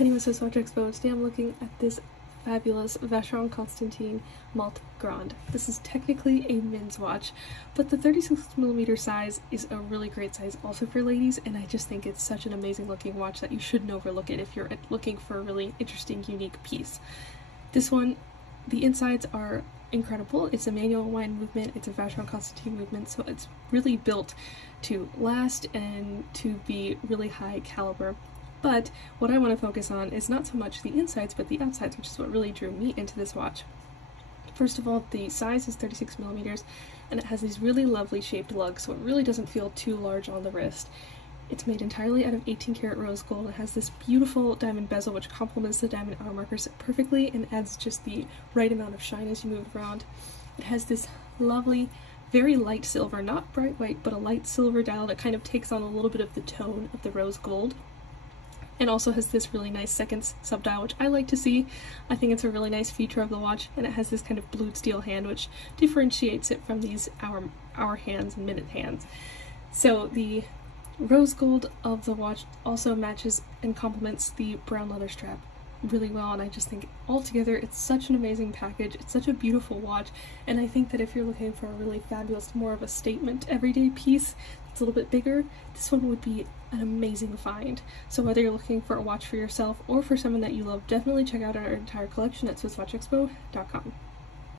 Anyway, so SwissWatchExpo, today I'm looking at this fabulous Vacheron Constantin Malte Grande. This is technically a men's watch, but the 36mm size is a really great size also for ladies, and I just think it's such an amazing looking watch that you shouldn't overlook it if you're looking for a really interesting, unique piece. This one, the insides are incredible. It's a manual wind movement, it's a Vacheron Constantin movement, so it's really built to last and to be really high caliber. But what I want to focus on is not so much the insides, but the outsides, which is what really drew me into this watch. First of all, the size is 36mm, and it has these really lovely shaped lugs, so it really doesn't feel too large on the wrist. It's made entirely out of 18-karat rose gold. It has this beautiful diamond bezel, which complements the diamond hour markers perfectly and adds just the right amount of shine as you move around. It has this lovely, very light silver, not bright white, but a light silver dial that kind of takes on a little bit of the tone of the rose gold. And also has this really nice seconds subdial, which I like to see. I think it's a really nice feature of the watch, and it has this kind of blued steel hand, which differentiates it from these hour hands and minute hands. So the rose gold of the watch also matches and complements the brown leather strap really well, and I just think altogether it's such an amazing package. It's such a beautiful watch, and I think that if you're looking for a really fabulous, more of a statement everyday piece that's a little bit bigger, this one would be an amazing find. So whether you're looking for a watch for yourself or for someone that you love, definitely check out our entire collection at SwissWatchExpo.com.